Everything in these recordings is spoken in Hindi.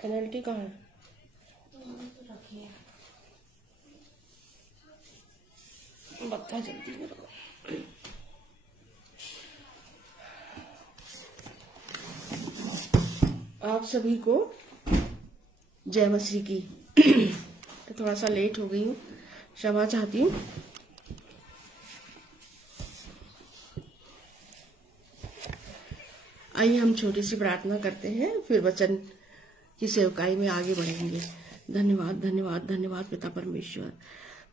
पेनल्टी कहाँ है? बता जल्दी मेरे को। आप सभी को जय मसीह की। तो थोड़ा सा लेट हो गई हूँ, क्षमा चाहती हूँ। आइए हम छोटी सी प्रार्थना करते हैं, फिर वचन की सेवकाई में आगे बढ़ेंगे। धन्यवाद धन्यवाद धन्यवाद पिता परमेश्वर,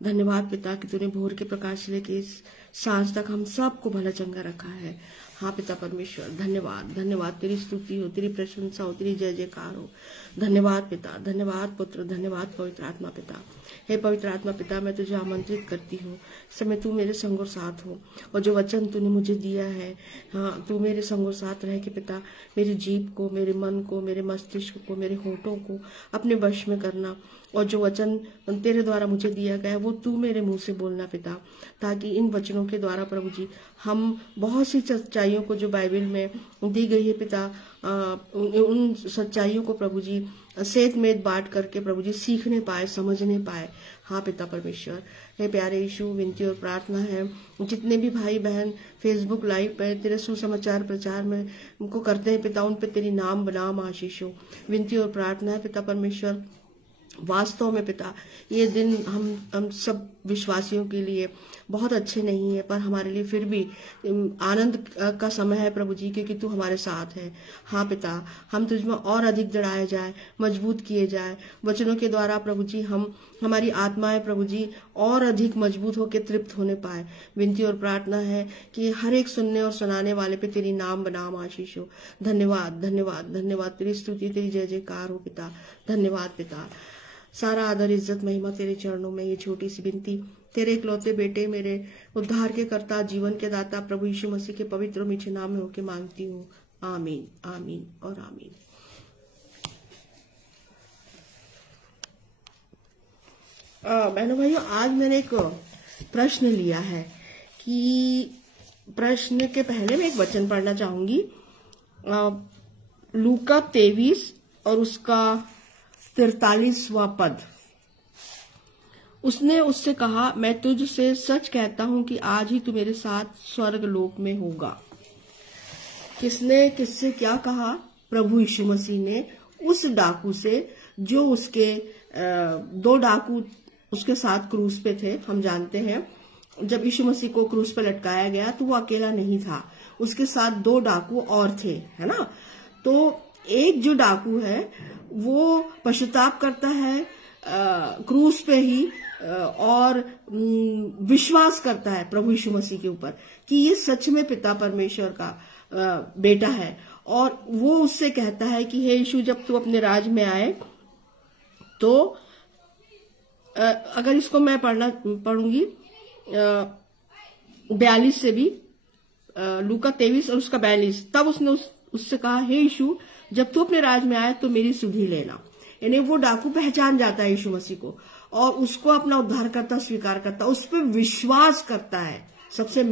धन्यवाद पिता कि तूने भोर के प्रकाश लेके इस सांझ तक हम सबको भला चंगा रखा है। हाँ पिता परमेश्वर, धन्यवाद धन्यवाद, तेरी स्तुति हो, तेरी प्रशंसा हो, तेरी जय जयकार हो। धन्यवाद पिता, धन्यवाद पुत्र, धन्यवाद पवित्र आत्मा पिता। हे पवित्र आत्मा पिता, मैं तुझे आमंत्रित करती हूँ, समय तू मेरे संग और साथ हो, और जो वचन तूने मुझे दिया है, हाँ तू मेरे संग और साथ रह के पिता मेरी जीभ को, मेरे मन को, मेरे मस्तिष्क को, मेरे होठों को अपने वश में करना, और जो वचन तेरे द्वारा मुझे दिया गया है वो तू मेरे मुंह से बोलना पिता, ताकि इन वचनों के द्वारा प्रभु जी हम बहुत सी सच्चाइयों को जो बाइबल में दी गई है पिता, उन सच्चाइयों को प्रभु जी सेध मेद बांट करके प्रभु जी सीखने पाए, समझने पाए। हाँ पिता परमेश्वर, हे प्यारे यीशु, विनती और प्रार्थना है जितने भी भाई बहन फेसबुक लाइव पे तेरे सुसमाचार प्रचार में उनको करते हैं पिता, उन पे तेरी नाम बनाम आशीष हो। विनती और प्रार्थना है पिता परमेश्वर, वास्तव में पिता ये दिन हम सब विश्वासियों के लिए बहुत अच्छे नहीं है, पर हमारे लिए फिर भी आनंद का समय है प्रभु जी, क्योंकि तू हमारे साथ है। हाँ पिता, हम तुझ में और अधिक दृढ़ाए जाए, मजबूत किए जाए वचनों के द्वारा प्रभु जी, हमारी आत्माएं प्रभु जी और अधिक मजबूत होकर तृप्त होने पाए। विनती और प्रार्थना है कि हर एक सुनने और सुनाने वाले पे तेरी नाम बनाम आशीष हो। धन्यवाद धन्यवाद धन्यवाद, तेरी स्तुति तेरी जय जयकार हो पिता। धन्यवाद पिता, सारा आदर इज्जत महिमा तेरे चरणों में। ये छोटी सी विनती तेरे इकलौते बेटे, मेरे उद्धार के कर्ता, जीवन के दाता प्रभु यीशु मसीह के पवित्र मीठे नाम में होके मांगती हूँ। आमीन आमीन और आमीन। बहनों भाइयों, आज मैंने एक प्रश्न लिया है कि प्रश्न के पहले मैं एक वचन पढ़ना चाहूंगी। लूका 23 और उसका 43वां पद। उसने उससे कहा, मैं तुझसे सच कहता हूं कि आज ही तू मेरे साथ स्वर्ग लोक में होगा। किसने किससे क्या कहा? प्रभु यीशु मसीह ने उस डाकू से, जो उसके 2 डाकू उसके साथ क्रूस पे थे। हम जानते हैं जब यीशु मसीह को क्रूस पे लटकाया गया तो वो अकेला नहीं था, उसके साथ 2 डाकू और थे, है ना। तो एक जो डाकू है वो पश्चाताप करता है क्रूस पे ही, और विश्वास करता है प्रभु यीशु मसीह के ऊपर कि ये सच में पिता परमेश्वर का बेटा है, और वो उससे कहता है कि हे यीशु, जब तू अपने राज में आए तो अगर इसको मैं पढ़ूंगी 42 से भी, लूका 23 और उसका 42। तब उसने उससे कहा, हे यीशु, जब तू अपने राज में आए तो मेरी सुधि लेना। यानी वो डाकू पहचान जाता है यीशु मसीह को और उसको अपना उद्धारकर्ता स्वीकार करता है, उस पर विश्वास करता है। सबसे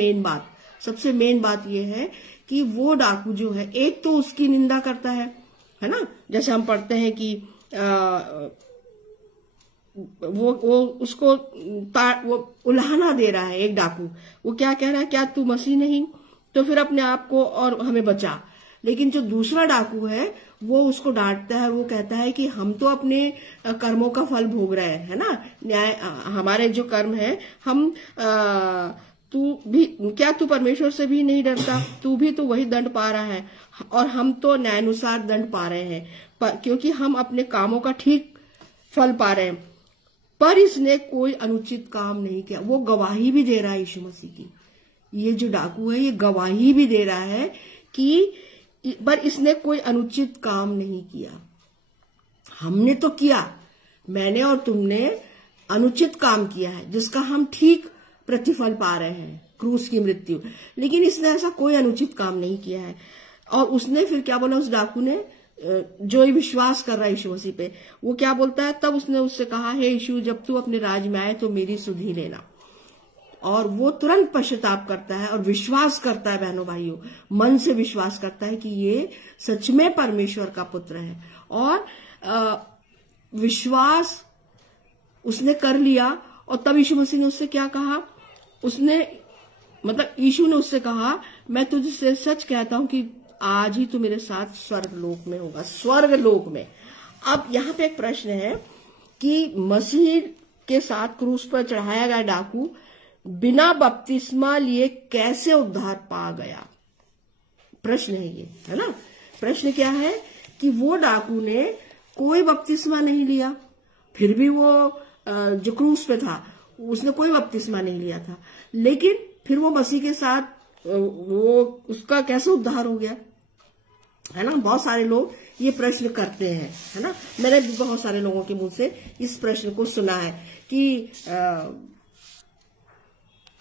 मेन बात ये है कि वो डाकू जो है, एक तो उसकी निंदा करता है ना, जैसे हम पढ़ते हैं कि वो उसको वो उल्हाना दे रहा है। एक डाकू वो क्या कह रहा है, क्या तू मसीह नहीं तो फिर अपने आप को और हमें बचा। लेकिन जो दूसरा डाकू है वो उसको डांटता है, वो कहता है कि हम तो अपने कर्मों का फल भोग रहे हैं, है ना, न्याय हमारे जो कर्म है हम, क्या तू परमेश्वर से भी नहीं डरता? तू भी तो वही दंड पा रहा है, और हम तो न्यायानुसार दंड पा रहे हैं क्योंकि हम अपने कामों का ठीक फल पा रहे हैं। पर इसने कोई अनुचित काम नहीं किया। वो गवाही भी दे रहा है यीशु मसीह की। ये जो डाकू है ये गवाही भी दे रहा है कि पर इसने कोई अनुचित काम नहीं किया। हमने तो किया, मैंने और तुमने अनुचित काम किया है जिसका हम ठीक प्रतिफल पा रहे हैं, क्रूस की मृत्यु। लेकिन इसने ऐसा कोई अनुचित काम नहीं किया है। और उसने फिर क्या बोला, उस डाकू ने, जो विश्वास कर रहा है यीशु मसीह पे, वो क्या बोलता है, तब उसने उससे कहा, हे यीशु, जब तू अपने राज में आए तो मेरी सुधि लेना। और वो तुरंत पश्चाताप करता है और विश्वास करता है, बहनों भाइयों, मन से विश्वास करता है कि ये सच में परमेश्वर का पुत्र है। और विश्वास उसने कर लिया और तब यीशु मसीह ने उससे क्या कहा, उसने मतलब यीशु ने उससे कहा, मैं तुझसे सच कहता हूं कि आज ही तू मेरे साथ स्वर्ग लोक में होगा, स्वर्ग लोक में। अब यहाँ पे एक प्रश्न है कि मसीह के साथ क्रूस पर चढ़ाया गया डाकू बिना बपतिस्मा लिए कैसे उद्धार पा गया? प्रश्न है ये, है ना। प्रश्न क्या है कि वो डाकू ने कोई बपतिस्मा नहीं लिया, फिर भी वो जो क्रूस पे था उसने कोई बपतिस्मा नहीं लिया था, लेकिन फिर वो मसीह के साथ वो उसका कैसे उद्धार हो गया, है ना। बहुत सारे लोग ये प्रश्न करते हैं, है ना। मैंने भी बहुत सारे लोगों के मुंह से इस प्रश्न को सुना है कि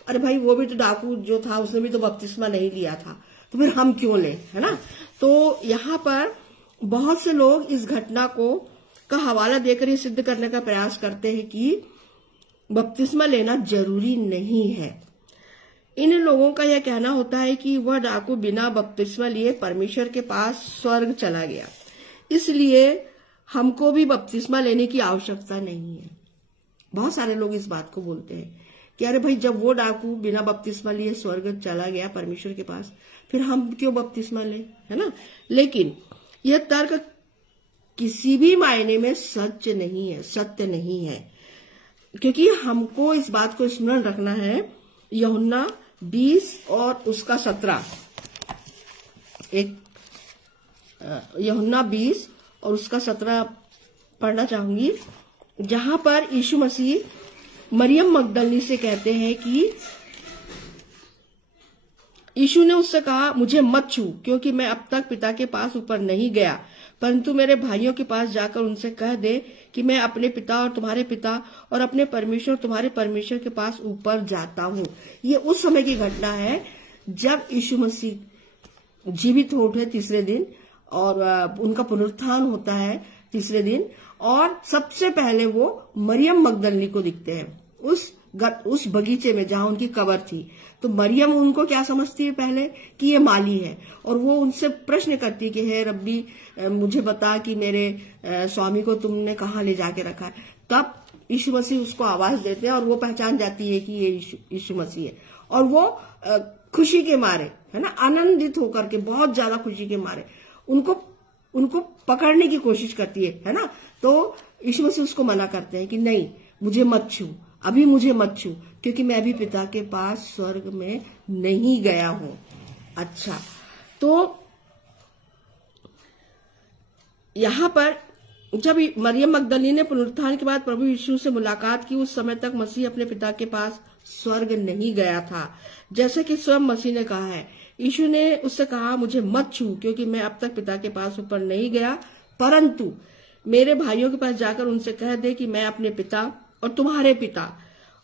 अरे भाई वो भी तो डाकू जो था उसने भी तो बपतिस्मा नहीं लिया था, तो फिर हम क्यों लें, है ना। तो यहाँ पर बहुत से लोग इस घटना का हवाला देकर ये सिद्ध करने का प्रयास करते हैं कि बपतिस्मा लेना जरूरी नहीं है। इन लोगों का यह कहना होता है कि वह डाकू बिना बपतिस्मा लिए परमेश्वर के पास स्वर्ग चला गया, इसलिए हमको भी बपतिस्मा लेने की आवश्यकता नहीं है। बहुत सारे लोग इस बात को बोलते हैं कि अरे भाई जब वो डाकू बिना बपतिस्मा लिए स्वर्ग चला गया परमेश्वर के पास, फिर हम क्यों बपतिस्मा लें, है ना। लेकिन यह तर्क किसी भी मायने में सत्य नहीं है, क्योंकि हमको इस बात को स्मरण रखना है। यूहन्ना 20 और उसका 17, यूहन्ना 20 और उसका 17 पढ़ना चाहूंगी, जहां पर यीशु मसीह मरियम मगदलिनी से कहते हैं कि यीशु ने उससे कहा, मुझे मत छू, क्योंकि मैं अब तक पिता के पास ऊपर नहीं गया, परंतु मेरे भाइयों के पास जाकर उनसे कह दे कि मैं अपने पिता और तुम्हारे पिता और अपने परमेश्वर तुम्हारे परमेश्वर के पास ऊपर जाता हूँ। ये उस समय की घटना है जब यीशु मसीह जीवित हो उठे तीसरे दिन और उनका पुनरुत्थान होता है तीसरे दिन, और सबसे पहले वो मरियम मगदलिनी को दिखते हैं उस बगीचे में जहां उनकी कब्र थी। तो मरियम उनको क्या समझती है पहले कि ये माली है, और वो उनसे प्रश्न करती है कि हे रब्बी मुझे बता कि मेरे स्वामी को तुमने कहाँ ले जाके रखा है। तब यीशु मसीह उसको आवाज देते हैं और वो पहचान जाती है कि ये यीशु मसीह है, और वो खुशी के मारे, है ना, आनंदित होकर के बहुत ज्यादा खुशी के मारे उनको पकड़ने की कोशिश करती है ना। तो यीशु मसीह उसको मना करते हैं कि नहीं, मुझे मत छू, अभी मुझे मत छू, क्योंकि मैं अभी पिता के पास स्वर्ग में नहीं गया हूं। अच्छा, तो यहां पर जब मरियम मगदलिनी ने पुनरुत्थान के बाद प्रभु यीशु से मुलाकात की, उस समय तक मसीह अपने पिता के पास स्वर्ग नहीं गया था, जैसे कि स्वयं मसीह ने कहा है। यीशु ने उससे कहा, मुझे मत छू, क्योंकि मैं अब तक पिता के पास ऊपर नहीं गया, परंतु मेरे भाइयों के पास जाकर उनसे कह दे कि मैं अपने पिता और तुम्हारे पिता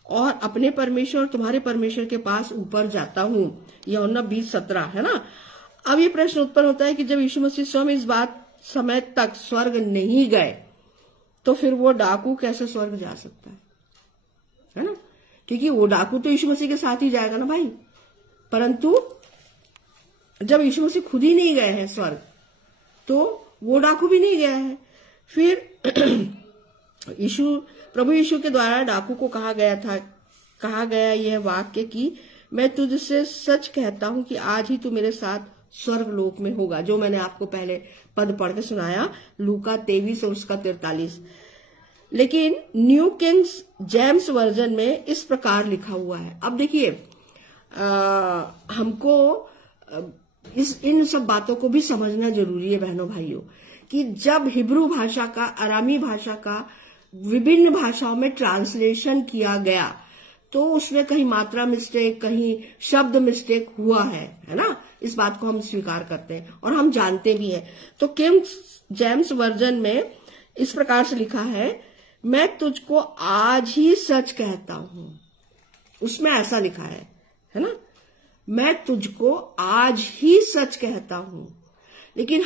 और अपने परमेश्वर और तुम्हारे परमेश्वर के पास ऊपर जाता हूं। यूहन्ना 20:17, है ना। अब ये प्रश्न उत्पन्न होता है कि जब यीशु मसीह स्वयं इस बात समय तक स्वर्ग नहीं गए, तो फिर वो डाकू कैसे स्वर्ग जा सकता है ना। क्योंकि वो डाकू तो यीशु मसीह के साथ ही जाएगा ना भाई, परंतु जब यीशु मसीह खुद ही नहीं गए हैं स्वर्ग, तो वो डाकू भी नहीं गया है। फिर प्रभु यीशु के द्वारा डाकू को कहा गया यह वाक्य कि मैं तुझसे सच कहता हूं कि आज ही तू मेरे साथ स्वर्ग लोक में होगा, जो मैंने आपको पहले पद पढ़ के सुनाया, लूका 23 और उसका 43। लेकिन न्यू किंग्स जेम्स वर्जन में इस प्रकार लिखा हुआ है। अब देखिए, हमको इन सब बातों को भी समझना जरूरी है बहनों भाइयों, कि जब हिब्रू भाषा का, अरामी भाषा का विभिन्न भाषाओं में ट्रांसलेशन किया गया, तो उसमें कहीं मात्रा मिस्टेक, कहीं शब्द मिस्टेक हुआ है ना। इस बात को हम स्वीकार करते हैं और हम जानते भी हैं। तो किंग जेम्स वर्जन में इस प्रकार से लिखा है, मैं तुझको आज ही सच कहता हूं। उसमें ऐसा लिखा है ना, मैं तुझको आज ही सच कहता हूं। लेकिन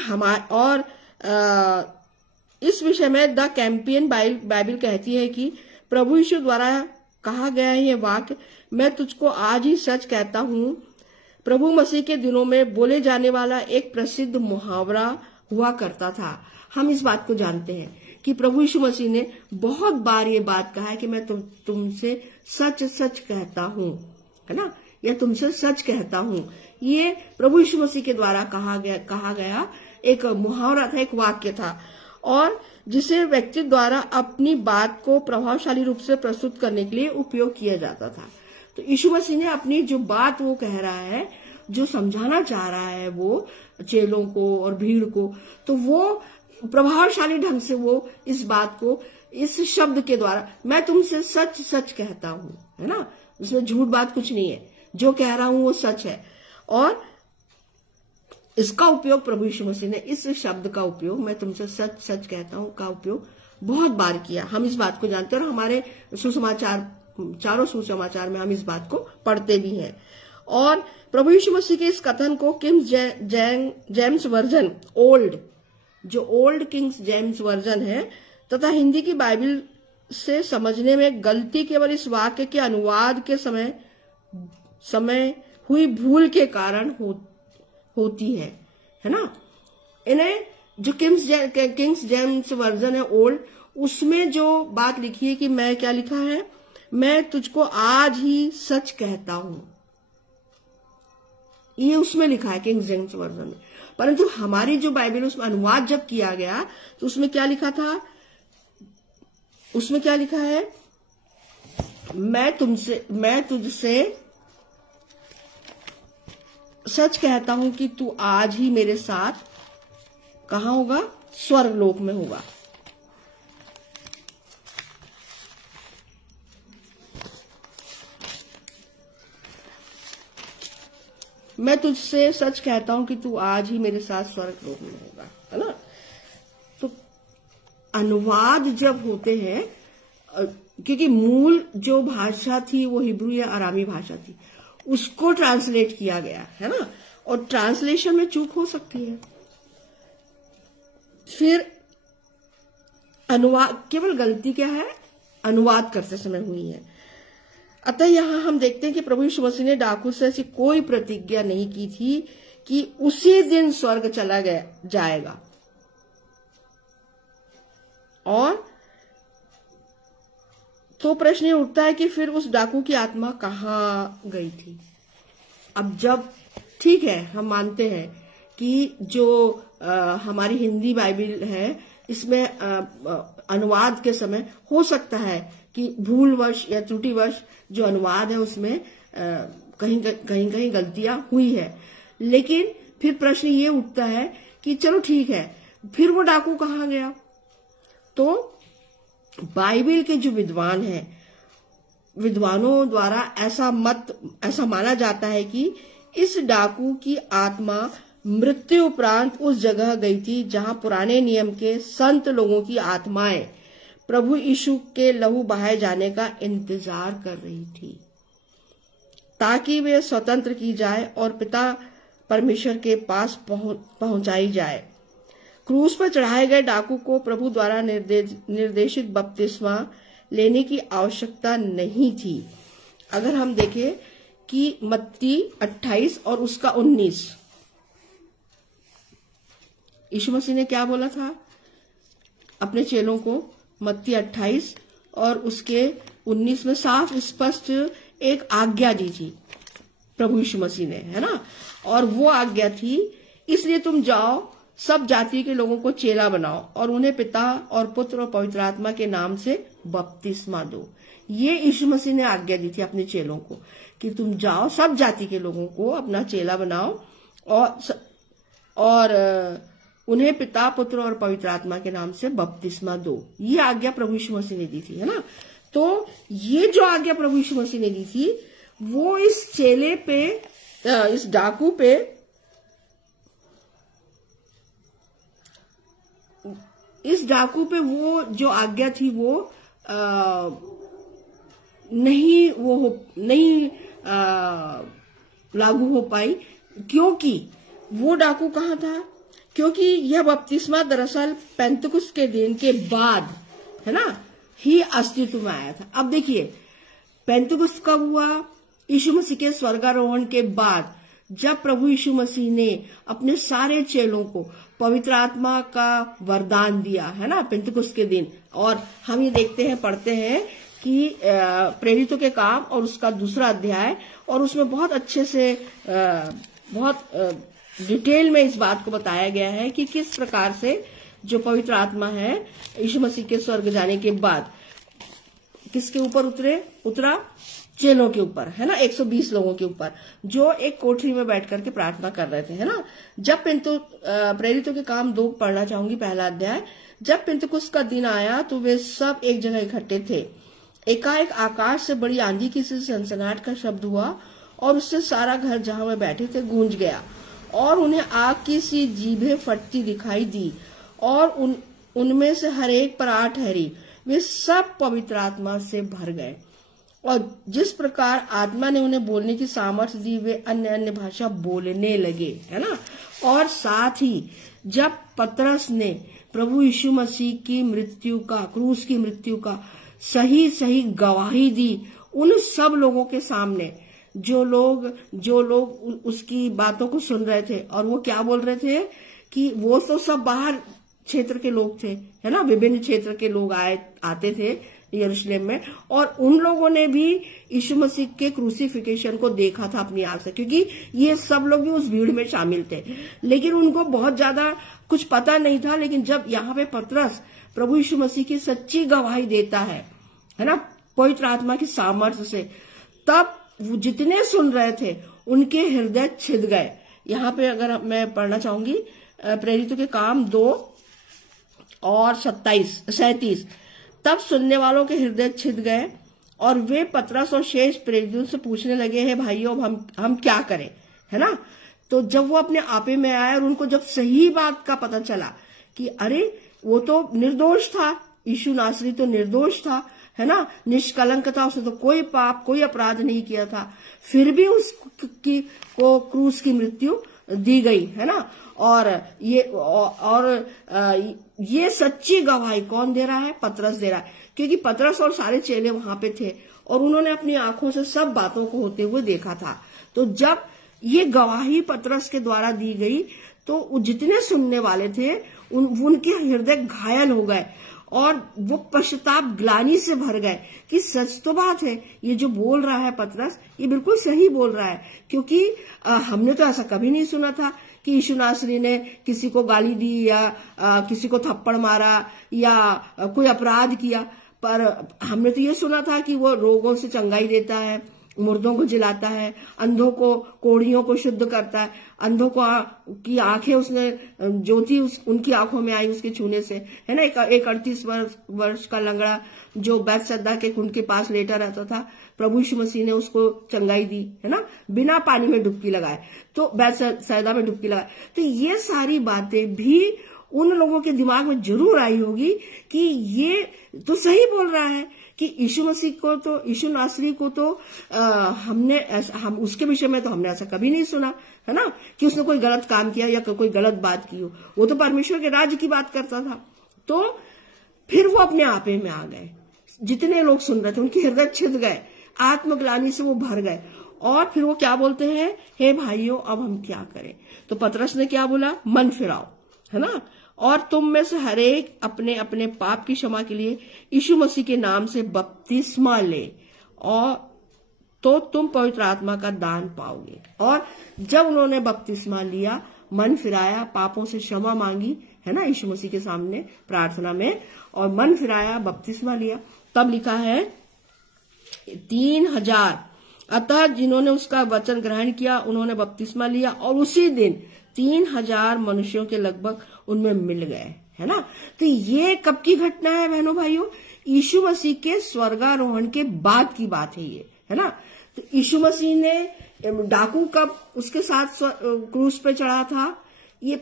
इस विषय में द कैंपियन बाइबल कहती है कि प्रभु यीशु द्वारा कहा गया है ये वाक्य, मैं तुझको आज ही सच कहता हूं, प्रभु मसीह के दिनों में बोले जाने वाला एक प्रसिद्ध मुहावरा हुआ करता था। हम इस बात को जानते हैं कि प्रभु यीशु मसीह ने बहुत बार ये बात कहा है कि मैं तुमसे सच सच कहता हूं, है ना, या तुमसे सच कहता हूं। ये प्रभु यीशु मसीह के द्वारा कहा गया एक मुहावरा था, एक वाक्य था, और जिसे व्यक्ति द्वारा अपनी बात को प्रभावशाली रूप से प्रस्तुत करने के लिए उपयोग किया जाता था। तो यीशु मसीह ने अपनी जो बात वो कह रहा है, जो समझाना चाह रहा है वो चेलों को और भीड़ को, तो वो प्रभावशाली ढंग से वो इस बात को इस शब्द के द्वारा, मैं तुमसे सच सच कहता हूं, है ना, उसमें झूठ बात कुछ नहीं है, जो कह रहा हूं वो सच है। और इसका उपयोग प्रभु यीशु मसीह ने, इस शब्द का उपयोग, मैं तुमसे सच सच कहता हूं का उपयोग बहुत बार किया। हम इस बात को जानते हैं और हमारे सुसमाचार, चारों सुसमाचार में हम इस बात को पढ़ते भी हैं। और प्रभु यीशु मसीह के इस कथन को Kings James version, old Kings James version है तथा हिंदी की बाइबल से समझने में गलती केवल इस वाक्य के अनुवाद के समय हुई भूल के कारण होती है ना। इन्हें जो किंग्स जेम्स वर्जन है ओल्ड, उसमें जो बात लिखी है कि मैं क्या लिखा है, मैं तुझको आज ही सच कहता हूं, ये उसमें लिखा है किंग्स जेम्स वर्जन में। परंतु हमारी जो बाइबल उसमें अनुवाद जब किया गया तो उसमें क्या लिखा था, उसमें क्या लिखा है, मैं तुझसे सच कहता हूं कि तू आज ही मेरे साथ कहां होगा, स्वर्ग लोक में होगा। मैं तुझसे सच कहता हूं कि तू आज ही मेरे साथ स्वर्ग लोक में होगा, है ना। तो अनुवाद जब होते हैं, क्योंकि मूल जो भाषा थी वो हिब्रू या अरामी भाषा थी, उसको ट्रांसलेट किया गया, है ना, और ट्रांसलेशन में चूक हो सकती है। फिर अनुवाद, केवल गलती क्या है, अनुवाद करते समय हुई है। अतः यहां हम देखते हैं कि प्रभु यीशु मसीह ने डाकू से ऐसी कोई प्रतिज्ञा नहीं की थी कि उसी दिन स्वर्ग चला जाएगा। और तो प्रश्न ये उठता है कि फिर उस डाकू की आत्मा कहां गई थी। अब जब, ठीक है, हम मानते हैं कि जो हमारी हिंदी बाइबल है, इसमें अनुवाद के समय हो सकता है कि भूलवश या त्रुटिवश जो अनुवाद है उसमें कहीं गलतियां हुई है। लेकिन फिर प्रश्न ये उठता है कि चलो ठीक है, फिर वो डाकू कहां गया। तो बाइबल के जो विद्वान हैं, विद्वानों द्वारा ऐसा माना जाता है कि इस डाकू की आत्मा मृत्यु उपरांत उस जगह गई थी जहां पुराने नियम के संत लोगों की आत्माएं प्रभु यीशु के लहू बहाए जाने का इंतजार कर रही थी, ताकि वे स्वतंत्र की जाए और पिता परमेश्वर के पास पहुंचाई जाए। क्रूस पर चढ़ाए गए डाकू को प्रभु द्वारा निर्देशित बपतिस्मा लेने की आवश्यकता नहीं थी। अगर हम देखें कि मत्ती 28 और उसका 19, यीशु मसीह ने क्या बोला था अपने चेलों को, मत्ती 28 और उसके 19 में साफ स्पष्ट एक आज्ञा दी थी प्रभु यीशु मसीह ने, है ना। और वो आज्ञा थी, इसलिए तुम जाओ, सब जाति के लोगों को चेला बनाओ और उन्हें पिता और पुत्र और पवित्र आत्मा के नाम से बपतिस्मा दो। ये यीशु मसीह ने आज्ञा दी थी अपने चेलों को कि तुम जाओ, सब जाति के लोगों को अपना चेला बनाओ और उन्हें पिता, पुत्र और पवित्र आत्मा के नाम से बपतिस्मा दो। ये आज्ञा प्रभु यीशु मसीह ने दी थी, है ना। तो ये जो आज्ञा प्रभु यीशु मसीह ने दी थी, वो इस चेले पे, इस डाकू पे वो जो आज्ञा थी वो नहीं लागू हो पाई। क्योंकि वो डाकू कहाँ था, क्योंकि यह बपतिस्मा दरअसल पेंतकुस्त के दिन के बाद, है ना, ही अस्तित्व में आया था। अब देखिए, पेंतकुस्त कब हुआ, यीशु मसीह के स्वर्गारोहण के बाद, जब प्रभु यीशु मसीह ने अपने सारे चेलों को पवित्र आत्मा का वरदान दिया, है ना, पेंतकुस्त के दिन। और हम ये देखते हैं, पढ़ते हैं कि प्रेरितों के काम और उसका 2 अध्याय, और उसमें बहुत अच्छे से बहुत डिटेल में इस बात को बताया गया है कि किस प्रकार से जो पवित्र आत्मा है यीशु मसीह के स्वर्ग जाने के बाद किसके ऊपर उतरा? चेलों के ऊपर, है ना, 120 लोगों के ऊपर, जो एक कोठरी में बैठ करके प्रार्थना कर रहे थे, है ना। जब प्रेरितों के काम 2 पढ़ना चाहूंगी, 1 अध्याय। जब पेंतकुस्त का दिन आया तो वे सब एक जगह इकट्ठे थे। एकाएक आकाश से बड़ी आंधी की सी सनसनाहट का शब्द हुआ और उससे सारा घर जहां वे बैठे थे गूंज गया, और उन्हें आग की सी जीभें फटती दिखाई दी, और उनमें से हर एक पर 8 ठहरी। वे सब पवित्र आत्मा से भर गए, और जिस प्रकार आत्मा ने उन्हें बोलने की सामर्थ्य दी, वे अन्य अन्य भाषा बोलने लगे, है ना। और साथ ही जब पतरस ने प्रभु यीशु मसीह की मृत्यु का, क्रूस की मृत्यु का सही गवाही दी उन सब लोगों के सामने, जो लोग उसकी बातों को सुन रहे थे, और वो क्या बोल रहे थे कि वो तो सब बाहर क्षेत्र के लोग थे, है ना, विभिन्न क्षेत्र के लोग आते थे यरूशलेम में, और उन लोगों ने भी यीशु मसीह के क्रूसिफिकेशन को देखा था अपनी आंख से, क्योंकि ये सब लोग भी उस भीड़ में शामिल थे, लेकिन उनको बहुत ज्यादा कुछ पता नहीं था। लेकिन जब यहाँ पे पतरस प्रभु यीशु मसीह की सच्ची गवाही देता है ना, पवित्र आत्मा की सामर्थ्य से, तब वो जितने सुन रहे थे उनके हृदय छिद गए। यहाँ पे अगर मैं पढ़ना चाहूंगी प्रेरितों के काम 2 और 37। तब सुनने वालों के हृदय छिद गए, और वे पतरस और शेष प्रेरितों से पूछने लगे, हैं भाइयों, अब हम क्या करें, है ना। तो जब वो अपने आपे में आए और उनको जब सही बात का पता चला कि अरे वो तो निर्दोष था, यीशु नासरी तो निर्दोष था, है ना, निष्कलंक था, उसने तो कोई पाप कोई अपराध नहीं किया था, फिर भी उसकी को क्रूस की मृत्यु दी गई, है ना। और ये सच्ची गवाही कौन दे रहा है? पतरस दे रहा है, क्योंकि पतरस और सारे चेले वहां पे थे और उन्होंने अपनी आंखों से सब बातों को होते हुए देखा था। तो जब ये गवाही पतरस के द्वारा दी गई तो जितने सुनने वाले थे उनके हृदय घायल हो गए, और वो पश्चाताप ग्लानि से भर गए कि सच तो बात है, ये जो बोल रहा है पतरस, ये बिल्कुल सही बोल रहा है, क्योंकि हमने तो ऐसा कभी नहीं सुना था कि यीशु नासरी ने किसी को गाली दी या किसी को थप्पड़ मारा या कोई अपराध किया। पर हमने तो ये सुना था कि वो रोगों से चंगाई देता है, मुर्दों को जिलाता है, अंधों को, कोढ़ियों को शुद्ध करता है, अंधों को की आंखें उसने ज्योति उनकी आंखों में आई उसके छूने से, है ना। एक 38 वर्ष का लंगड़ा जो बैतसैदा के कुंड के पास लेटा रहता था, प्रभु यीशु मसीह ने उसको चंगाई दी, है ना, बिना पानी में डुबकी लगाए, तो बैतसैदा में डुबकी लगाए। तो ये सारी बातें भी उन लोगों के दिमाग में जरूर आई होगी कि ये तो सही बोल रहा है कि यीशु मसीह को तो, यीशु नासरी को तो हम उसके विषय में तो हमने ऐसा कभी नहीं सुना, है ना, कि उसने कोई गलत काम किया या कोई गलत बात की हो। वो तो परमेश्वर के राज्य की बात करता था। तो फिर वो अपने आपे में आ गए, जितने लोग सुन रहे थे उनके हृदय छिद गए, आत्मग्लानि से वो भर गए, और फिर वो क्या बोलते हैं, हे भाइयों, अब हम क्या करें। तो पतरस ने क्या बोला? मन फिराओ, है ना, और तुम में से हरेक अपने अपने पाप की क्षमा के लिए यीशु मसीह के नाम से बपतिस्मा ले, और तो तुम पवित्र आत्मा का दान पाओगे। और जब उन्होंने बपतिस्मा लिया, मन फिराया, पापों से क्षमा मांगी, है ना, यीशु मसीह के सामने प्रार्थना में, और मन फिराया, बपतिस्मा लिया, तब लिखा है 3000। अतः जिन्होंने उसका वचन ग्रहण किया उन्होंने बपतिस्मा लिया, और उसी दिन 3000 मनुष्यों के लगभग उनमें मिल गए, है ना। तो ये कब की घटना है बहनों भाइयों? यीशु मसीह के स्वर्गारोहण के बाद की बात है ये, है ना। तो यीशु मसीह ने डाकू कब उसके साथ क्रूस पे चढ़ा था? ये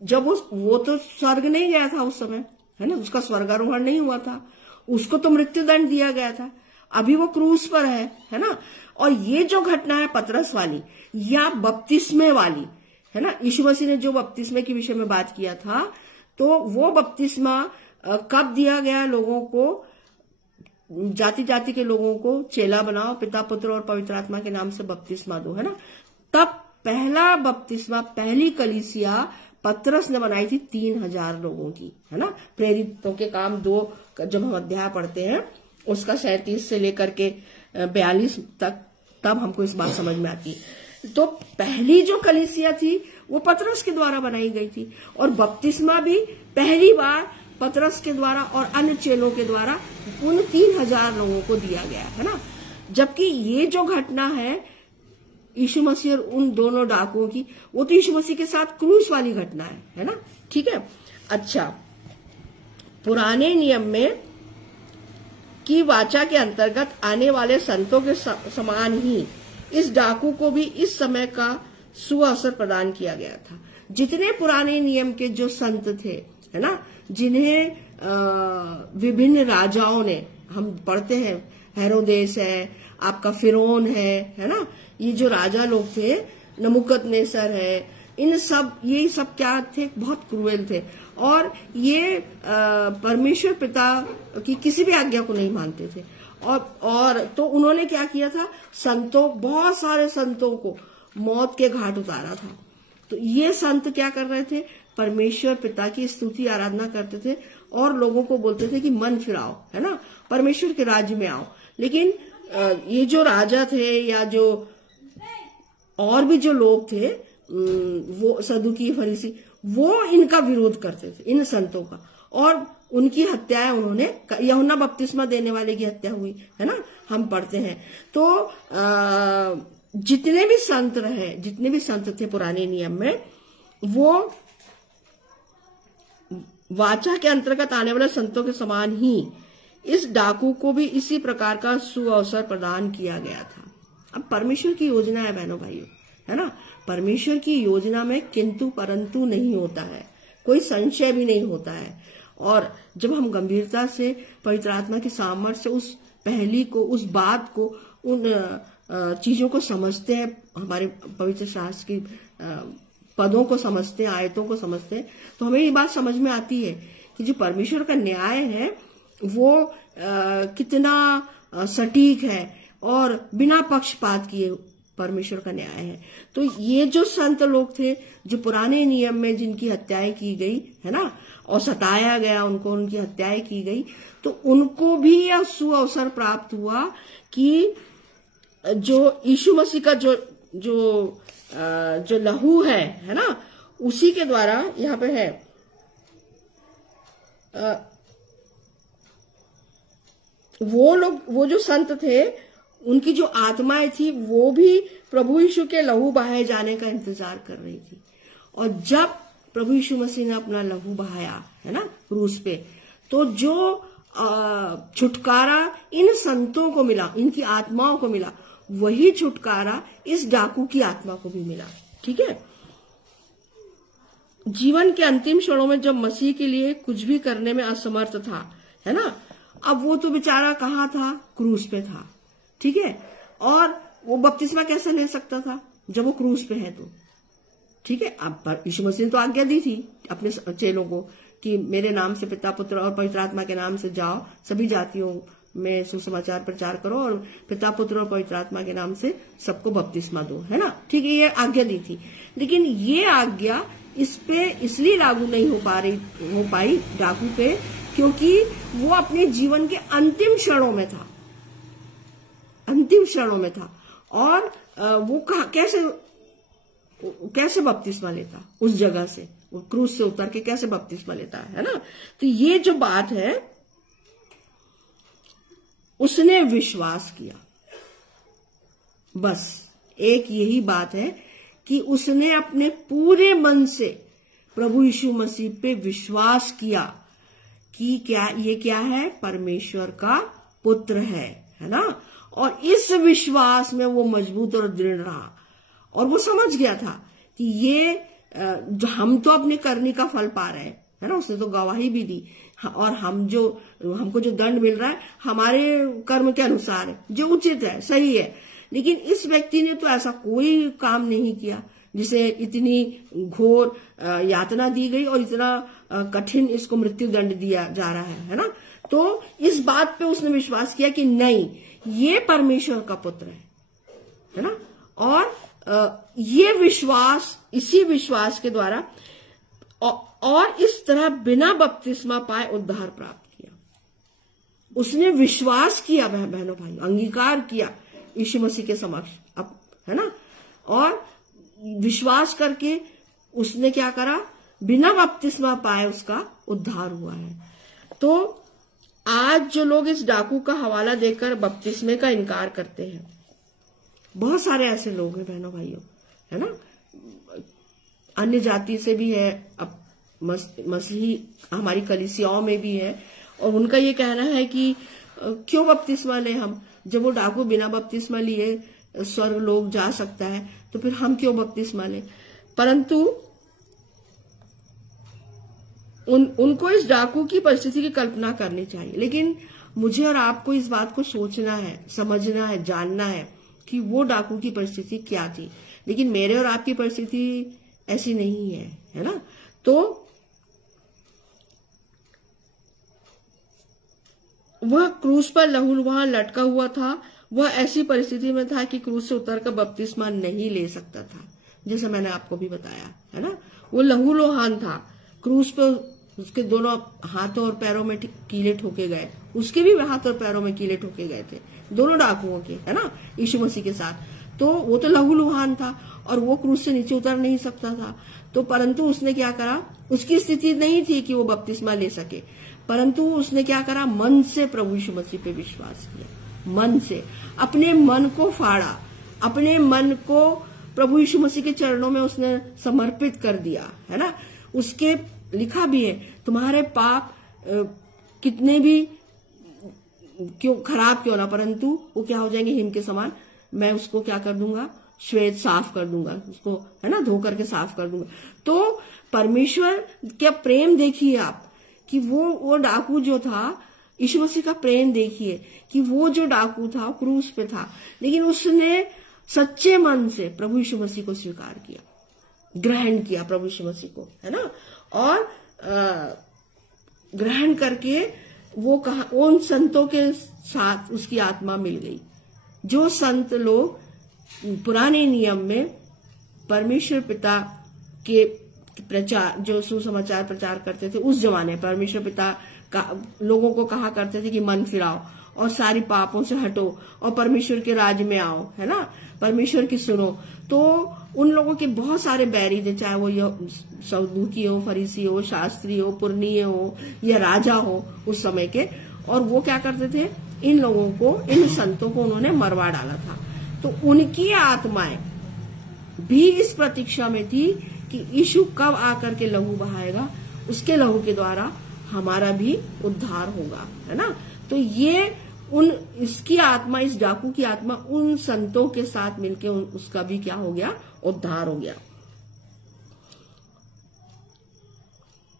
जब वो तो स्वर्ग नहीं गया था उस समय, है ना, उसका स्वर्गारोहण नहीं हुआ था, उसको तो मृत्युदंड दिया गया था, अभी वो क्रूस पर है ना। और ये जो घटना है पतरस वाली या बपतिस्मे वाली, है ना, यीशु मसीह ने जो बपतिस्मे के विषय में बात किया था, तो वो बपतिस्मा कब दिया गया? लोगों को, जाति जाति के लोगों को चेला बनाओ, पिता पुत्र और पवित्र आत्मा के नाम से बपतिस्मा दो, है ना। तब पहला बपतिस्मा, पहली कलीसिया पतरस ने बनाई थी 3000 लोगों की, है ना। प्रेरितों के काम 2 जब हम अध्याय पढ़ते हैं उसका 37 से लेकर के 42 तक, तब हमको इस बात समझ में आती है। तो पहली जो कलीसिया थी वो पतरस के द्वारा बनाई गई थी, और बपतिस्मा भी पहली बार पतरस के द्वारा और अन्य चेलों के द्वारा उन 3000 लोगों को दिया गया, है ना। जबकि ये जो घटना है यीशु मसीह और उन दोनों डाकुओं की, वो तो यीशु मसीह के साथ क्रूस वाली घटना है ना। ठीक है। अच्छा, पुराने नियम में की वाचा के अंतर्गत आने वाले संतों के समान ही इस डाकू को भी इस समय का सुअवसर प्रदान किया गया था। जितने पुराने नियम के जो संत थे, है ना, जिन्हें विभिन्न राजाओं ने, हम पढ़ते हैं हेरोदेस है, आपका फिरौन है ना, ये जो राजा लोग थे, नबूकदनेस्सर है, इन सब, ये सब क्या थे, बहुत क्रूएल थे, और ये परमेश्वर पिता की किसी भी आज्ञा को नहीं मानते थे। और तो उन्होंने क्या किया था, बहुत सारे संतों को मौत के घाट उतारा था। तो ये संत क्या कर रहे थे, परमेश्वर पिता की स्तुति आराधना करते थे और लोगों को बोलते थे कि मन फिराओ, है ना, परमेश्वर के राज्य में आओ। लेकिन ये जो राजा थे या जो और भी जो लोग थे, वो सदुकी फरीसी, वो इनका विरोध करते थे, इन संतों का, और उनकी हत्याएं उन्होंने, यूहन्ना बपतिस्मा देने वाले की हत्या हुई, है ना, हम पढ़ते हैं। तो जितने भी संत थे पुराने नियम में, वो वाचा के अंतर्गत आने वाले संतों के समान ही इस डाकू को भी इसी प्रकार का सुअवसर प्रदान किया गया था। अब परमेश्वर की योजना है बहनों भाइयों, है ना। परमेश्वर की योजना में किंतु परंतु नहीं होता है, कोई संशय भी नहीं होता है। और जब हम गंभीरता से पवित्र आत्मा की सामर्थ्य से उस पहली को, उस बात को, उन चीजों को समझते हैं, हमारे पवित्र शास्त्र की पदों को समझते हैं, आयतों को समझते हैं, तो हमें ये बात समझ में आती है कि जो परमेश्वर का न्याय है वो कितना सटीक है और बिना पक्षपात किए परमेश्वर का न्याय है। तो ये जो संत लोग थे, जो पुराने नियम में जिनकी हत्याएं की गई, है ना, और सताया गया उनको, उनकी हत्याएं की गई, तो उनको भी यह सुअवसर प्राप्त हुआ कि जो यीशु मसीह का जो लहू है ना, उसी के द्वारा, यहाँ पे है वो जो संत थे, उनकी जो आत्माएं थी, वो भी प्रभु यीशु के लहू बहाए जाने का इंतजार कर रही थी। और जब प्रभु यीशु मसीह ने अपना लहू बहाया, है ना, क्रूस पे, तो जो छुटकारा इन संतों को मिला, इनकी आत्माओं को मिला, वही छुटकारा इस डाकू की आत्मा को भी मिला। ठीक है। जीवन के अंतिम क्षणों में जब मसीह के लिए कुछ भी करने में असमर्थ था, है ना, अब वो तो बेचारा कहाँ था, क्रूस पे था। ठीक है। और वो बपतिस्मा कैसे ले सकता था जब वो क्रूस पे है? तो ठीक है, अब यीशु मसीह ने तो आज्ञा दी थी अपने चेलों को कि मेरे नाम से, पिता, पुत्र और पवित्र आत्मा के नाम से जाओ, सभी जातियों में सुसमाचार प्रचार करो और पिता, पुत्र और पवित्र आत्मा के नाम से सबको बपतिस्मा दो, है ना। ठीक है, ये आज्ञा दी थी, लेकिन ये आज्ञा इस पे इसलिए लागू नहीं हो पाई डाकू पे, क्योंकि वो अपने जीवन के अंतिम क्षणों में था। और वो कैसे बपतिस्मा लेता उस जगह से, वो क्रूस से उतर के कैसे बपतिस्मा लेता है ना। तो ये जो बात है, उसने विश्वास किया, बस एक यही बात है कि उसने अपने पूरे मन से प्रभु यीशु मसीह पे विश्वास किया कि ये क्या है, परमेश्वर का पुत्र है ना। और इस विश्वास में वो मजबूत और दृढ़ रहा, और वो समझ गया था कि ये जो हम तो अपने करनी का फल पा रहे हैं, है ना, उसने तो गवाही भी दी, और हमको जो दंड मिल रहा है हमारे कर्म के अनुसार है, जो उचित है, सही है। लेकिन इस व्यक्ति ने तो ऐसा कोई काम नहीं किया जिसे इतनी घोर यातना दी गई और इतना कठिन इसको मृत्यु दंड दिया जा रहा है ना। तो इस बात पे उसने विश्वास किया कि नहीं, ये परमेश्वर का पुत्र है ना। और ये विश्वास, इसी विश्वास के द्वारा और इस तरह बिना बपतिस्मा पाए उद्धार प्राप्त किया। उसने विश्वास किया बहनों भाई, अंगीकार किया यीशु मसीह के समक्ष, अब है ना, और विश्वास करके उसने क्या करा, बिना बपतिस्मा पाए उसका उद्धार हुआ है। तो आज जो लोग इस डाकू का हवाला देकर बपतिस्मे का इनकार करते हैं, बहुत सारे ऐसे लोग हैं बहनों भाइयों, है ना, अन्य जाति से भी है, अब मसीही हमारी कलीसियाओं में भी है, और उनका ये कहना है कि क्यों बपतिस्मा ले हम, जब वो डाकू बिना बपतिस्मा लिए स्वर्ग लोग जा सकता है, तो फिर हम क्यों बपतिस्मा ले। परंतु उनको इस डाकू की परिस्थिति की कल्पना करनी चाहिए, लेकिन मुझे और आपको इस बात को सोचना है, समझना है, जानना है कि वो डाकू की परिस्थिति क्या थी। लेकिन मेरे और आपकी परिस्थिति ऐसी नहीं है ना। तो वह क्रूस पर लहू वहां लटका हुआ था, वह ऐसी परिस्थिति में था कि क्रूस से उतरकर बपतिस्मा नहीं ले सकता था, जैसे मैंने आपको भी बताया, है ना। वो लहूलुहान था, क्रूस पर उसके दोनों हाथों और पैरों में कीले ठोके गए, उसके भी हाथ और पैरों में कीले ठोके गए थे, दोनों डाकुओं के, है ना, यीशु मसीह के साथ। तो वो तो लहूलुहान था और वो क्रूस से नीचे उतर नहीं सकता था। तो परंतु उसने क्या करा, उसकी स्थिति नहीं थी कि वो बपतिस्मा ले सके, परंतु उसने क्या करा, मन से प्रभु यीशु मसीह पे विश्वास किया, मन से अपने मन को फाड़ा, अपने मन को प्रभु यीशु मसीह के चरणों में उसने समर्पित कर दिया, है ना। उसके लिखा भी है, तुम्हारे पाप कितने भी क्यों खराब क्यों ना, परंतु वो क्या हो जाएंगे, हिम के समान, मैं उसको क्या कर दूंगा, श्वेत साफ कर दूंगा उसको, है ना, धो करके साफ कर दूंगा। तो परमेश्वर क्या प्रेम देखिए आप, कि वो डाकू जो था, यीशु मसीह का प्रेम देखिए कि वो जो डाकू था क्रूस पे था, लेकिन उसने सच्चे मन से प्रभु यीशु मसीह को स्वीकार किया, ग्रहण किया प्रभु यीशु मसीह को, है ना। और ग्रहण करके वो कहा, उन संतों के साथ उसकी आत्मा मिल गई, जो संत लोग पुराने नियम में परमेश्वर पिता के प्रचार, जो सुसमाचार प्रचार करते थे उस जमाने, परमेश्वर पिता का लोगों को कहा करते थे कि मन फिराओ और सारी पापों से हटो और परमेश्वर के राज में आओ, है ना, परमेश्वर की सुनो। तो उन लोगों के बहुत सारे बैरी थे, चाहे वो सदूकी हो, फरीसी हो, शास्त्री हो, पुरनीय हो या राजा हो उस समय के, और वो क्या करते थे, इन लोगों को, इन संतों को उन्होंने मरवा डाला था। तो उनकी आत्माएं भी इस प्रतीक्षा में थी कि यीशु कब आकर के लहू बहाएगा, उसके लहू के द्वारा हमारा भी उद्धार होगा, है ना। तो ये इसकी आत्मा, इस डाकू की आत्मा उन संतों के साथ मिलके उसका भी क्या हो गया, उद्धार हो गया।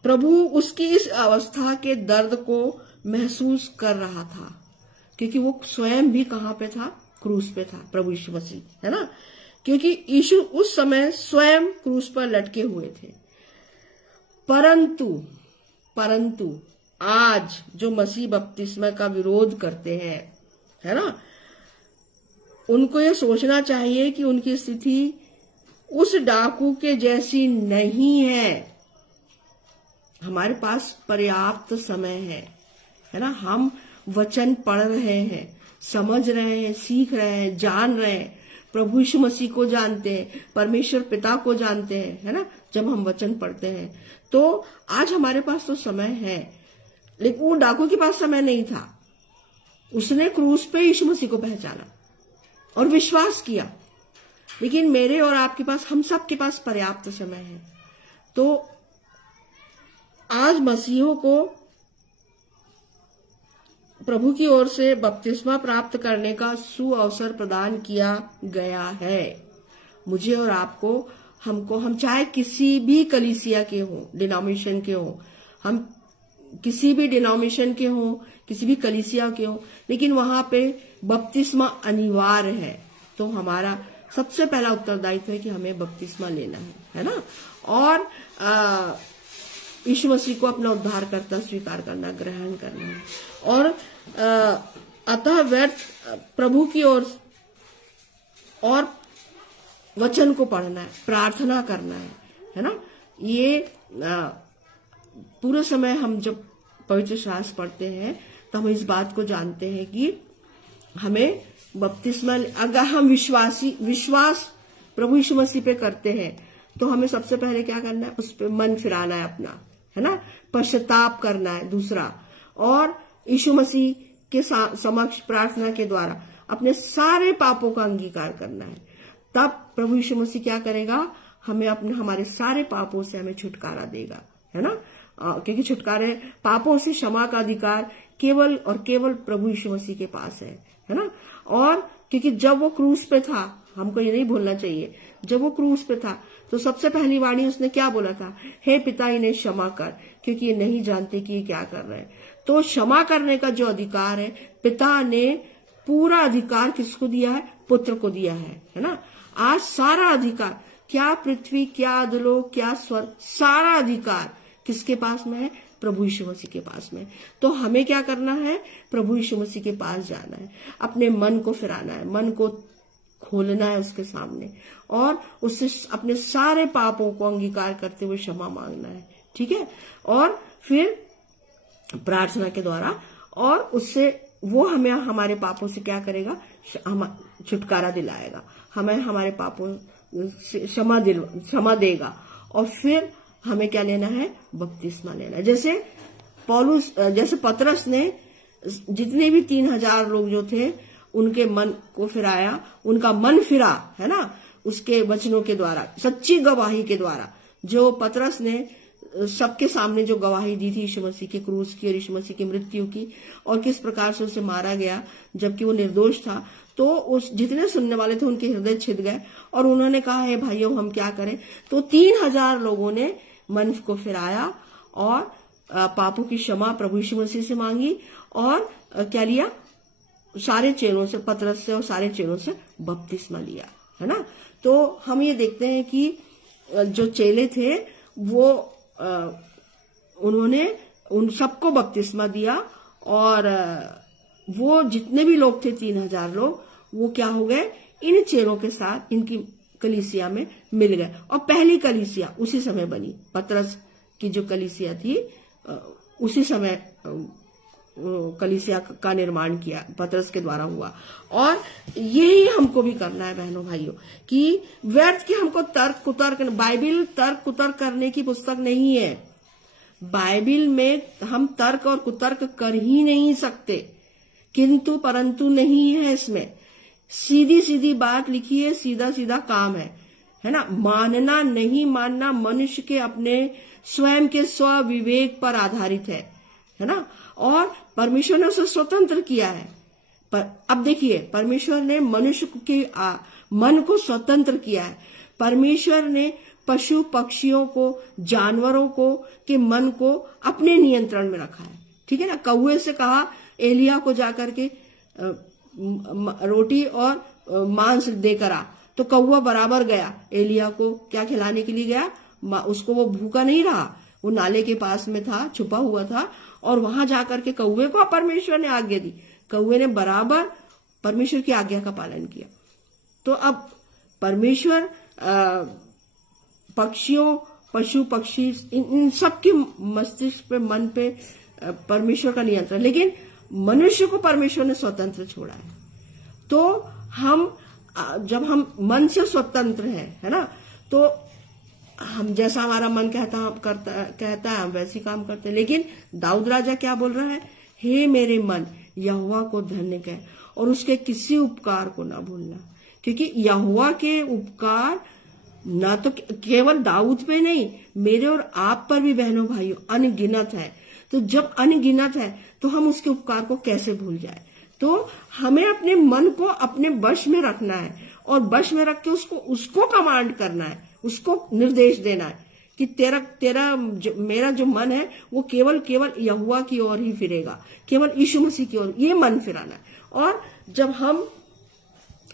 प्रभु उसकी इस अवस्था के दर्द को महसूस कर रहा था, क्योंकि वो स्वयं भी कहां पे था, क्रूस पे था, प्रभु यीशु मसीह, है ना, क्योंकि यीशु उस समय स्वयं क्रूस पर लटके हुए थे। परंतु आज जो मसीह बपतिस्मा का विरोध करते हैं, है ना, उनको ये सोचना चाहिए कि उनकी स्थिति उस डाकू के जैसी नहीं है। हमारे पास पर्याप्त समय है ना, हम वचन पढ़ रहे हैं, समझ रहे हैं, सीख रहे हैं, जान रहे हैं, प्रभु यीशु मसीह को जानते हैं, परमेश्वर पिता को जानते हैं, है ना, जब हम वचन पढ़ते हैं। तो आज हमारे पास तो समय है, लेकिन वो डाकू के पास समय नहीं था। उसने क्रूस पे यीशु मसीह को पहचाना और विश्वास किया, लेकिन मेरे और आपके पास, हम सब के पास पर्याप्त समय है। तो आज मसीहों को प्रभु की ओर से बपतिस्मा प्राप्त करने का सुअवसर प्रदान किया गया है। मुझे और आपको, हमको, हम चाहे किसी भी कलीसिया के हो, डिनोमिनेशन के हो, हम किसी भी डिनोमिनेशन के हो, किसी भी कलीसिया के हो, लेकिन वहां पे बपतिस्मा अनिवार्य है। तो हमारा सबसे पहला उत्तरदायित्व है कि हमें बपतिस्मा लेना है ना, और यीशु मसीह को अपना उद्धारकर्ता स्वीकार करना, ग्रहण करना है। और अतः व्यर्थ प्रभु की ओर और वचन को पढ़ना है, प्रार्थना करना है ना। ये पूरे समय हम जब पवित्र शास्त्र पढ़ते हैं तो हम इस बात को जानते हैं कि हमें बपतिस्मा, अगर हम विश्वास प्रभु यीशु मसीह पे करते हैं तो हमें सबसे पहले क्या करना है, उस पर मन फिराना है अपना, है ना, पश्चाताप करना है दूसरा, और यीशु मसीह के समक्ष प्रार्थना के द्वारा अपने सारे पापों का अंगीकार करना है। तब प्रभु यीशु मसीह क्या करेगा, हमें हमारे सारे पापों से हमें छुटकारा देगा, है ना। क्योंकि छुटकारे पापों से क्षमा का अधिकार केवल और केवल प्रभु यीशु मसीह के पास है ना। और क्योंकि जब वो क्रूस पे था, हमको ये नहीं भूलना चाहिए, जब वो क्रूस पे था तो सबसे पहली वाणी उसने क्या बोला था, हे पिता इन्हें क्षमा कर, क्योंकि ये नहीं जानते कि ये क्या कर रहे हैं। तो क्षमा करने का जो अधिकार है, पिता ने पूरा अधिकार किसको दिया है, पुत्र को दिया है ना। आज सारा अधिकार, क्या पृथ्वी, क्या अधोलोक, क्या स्वर्ग, सारा अधिकार किसके पास में है, प्रभु यीशु मसीह के पास में। तो हमें क्या करना है, प्रभु यीशु मसीह के पास जाना है, अपने मन को फिराना है, मन को खोलना है उसके सामने, और उससे अपने सारे पापों को अंगीकार करते हुए क्षमा मांगना है, ठीक है। और फिर प्रार्थना के द्वारा, और उससे वो हमें हमारे पापों से क्या करेगा, छुटकारा दिलाएगा, हमें हमारे पापों से क्षमा देगा। और फिर हमें क्या लेना है, बपतिस्मा लेना है। जैसे पतरस ने जितने भी 3000 लोग जो थे उनके मन को फिराया, उनका मन फिरा, है ना, उसके वचनों के द्वारा, सच्ची गवाही के द्वारा। जो पतरस ने सबके सामने जो गवाही दी थी यीशु मसीह के क्रूस की और यीशु मसीह की मृत्यु की, और किस प्रकार से उसे मारा गया जबकि वो निर्दोष था, तो उस जितने सुनने वाले थे उनके हृदय छिद गए और उन्होंने कहा, हे भाइयों हम क्या करें। तो 3000 लोगों ने मन को फिराया और पापों की क्षमा प्रभु यीशु मसीह से मांगी, और क्या लिया, सारे चेलों से, पतरस से और सारे चेलों से बपतिस्मा लिया, है ना। तो हम ये देखते हैं कि जो चेले थे वो उन्होंने उन सबको बपतिस्मा दिया, और वो जितने भी लोग थे 3000 लोग, वो क्या हो गए, इन चेलों के साथ इनकी कलीसिया में मिल गए। और पहली कलीसिया उसी समय बनी, पतरस की जो कलीसिया थी उसी समय कलीसिया का निर्माण किया, पतरस के द्वारा हुआ। और यही हमको भी करना है बहनों भाइयों, कि व्यर्थ के हमको तर्क कुतर्क, बाइबिल तर्क कुतर्क करने की पुस्तक नहीं है। बाइबिल में हम तर्क और कुतर्क कर ही नहीं सकते, किंतु परंतु नहीं है। इसमें सीधी सीधी बात लिखी है, सीधा सीधा काम है ना। मानना नहीं मानना मनुष्य के अपने स्वयं के स्व विवेक पर आधारित है ना। और परमेश्वर ने उसे स्वतंत्र किया है। पर अब देखिए, परमेश्वर ने मनुष्य के मन को स्वतंत्र किया है। परमेश्वर ने पशु पक्षियों को, जानवरों को के मन को अपने नियंत्रण में रखा है, ठीक है ना। कौवे से कहा एलिया को जाकर के रोटी और मांस देकर आ, तो कौवा बराबर गया, एलिया को क्या खिलाने के लिए गया, उसको वो भूखा नहीं रहा, वो नाले के पास में था, छुपा हुआ था, और वहां जाकर के कौवे को परमेश्वर ने आज्ञा दी, कौवे ने बराबर परमेश्वर की आज्ञा का पालन किया। तो अब परमेश्वर पक्षियों, पशु पक्षी, इन सब के मस्तिष्क पे, मन पे परमेश्वर का नियंत्रण, लेकिन मनुष्य को परमेश्वर ने स्वतंत्र छोड़ा है। तो हम जब हम मन से स्वतंत्र है ना, तो हम जैसा हमारा मन कहता है हम वैसी काम करते हैं। लेकिन दाऊद राजा क्या बोल रहा है, हे मेरे मन यहोवा को धन्य कह और उसके किसी उपकार को ना भूलना। क्योंकि यहोवा के उपकार ना तो केवल दाऊद पे नहीं, मेरे और आप पर भी बहनों भाइयों अनगिनत है। तो जब अनगिनत है तो हम उसके उपकार को कैसे भूल जाए। तो हमें अपने मन को अपने वश में रखना है, और वश में रख के उसको कमांड करना है, उसको निर्देश देना है कि मेरा जो मन है वो केवल यहोवा की ओर ही फिरेगा, केवल यीशु मसीह की ओर, ये मन फिराना है। और जब हम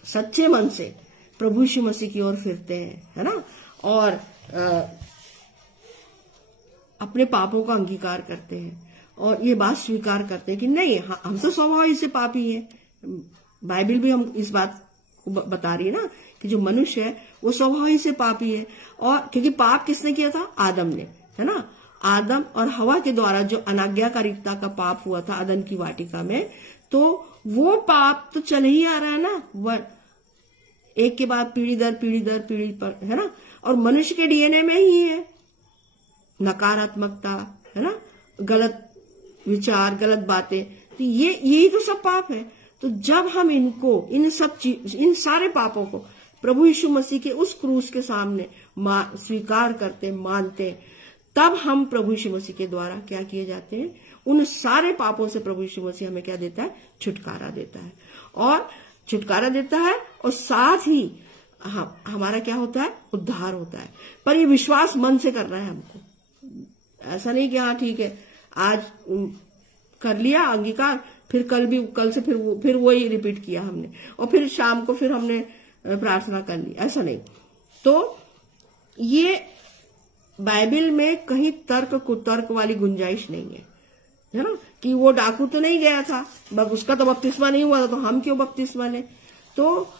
सच्चे मन से प्रभु यीशु मसीह की ओर फिरते हैं, है ना, और अपने पापों का अंगीकार करते हैं और ये बात स्वीकार करते हैं कि नहीं, हम तो स्वभाव से पापी हैं। बाइबिल भी हम इस बात बता रही है ना कि जो मनुष्य है वो स्वभाव ही से पापी है। और क्योंकि पाप किसने किया था? आदम ने, है ना। आदम और हवा के द्वारा जो अनाज्ञाकारिता का पाप हुआ था अदन की वाटिका में, तो वो पाप तो चल ही आ रहा है ना, एक के बाद पीढ़ी दर पीढ़ी पर, है ना। और मनुष्य के डीएनए में ही है नकारात्मकता, है ना, गलत विचार, गलत बातें, तो यही तो सब पाप है। तो जब हम इन सारे पापों को प्रभु यीशु मसीह के उस क्रूस के सामने स्वीकार करते, मानते, तब हम प्रभु यीशु मसीह के द्वारा क्या किए जाते हैं? उन सारे पापों से प्रभु यीशु मसीह हमें क्या देता है? छुटकारा देता है। और छुटकारा देता है और साथ ही हमारा क्या होता है? उद्धार होता है। पर ये विश्वास मन से करना है हमको, ऐसा नहीं कि हाँ ठीक है आज कर लिया अंगीकार, फिर कल से फिर वही रिपीट किया हमने, और फिर शाम को फिर हमने प्रार्थना कर ली, ऐसा नहीं। तो ये बाइबल में कहीं तर्क कुतर्क वाली गुंजाइश नहीं है ना, कि वो डाकू तो नहीं गया था, उसका तो बपतिस्मा नहीं हुआ था, तो हम क्यों बपतिस्मा लें? तो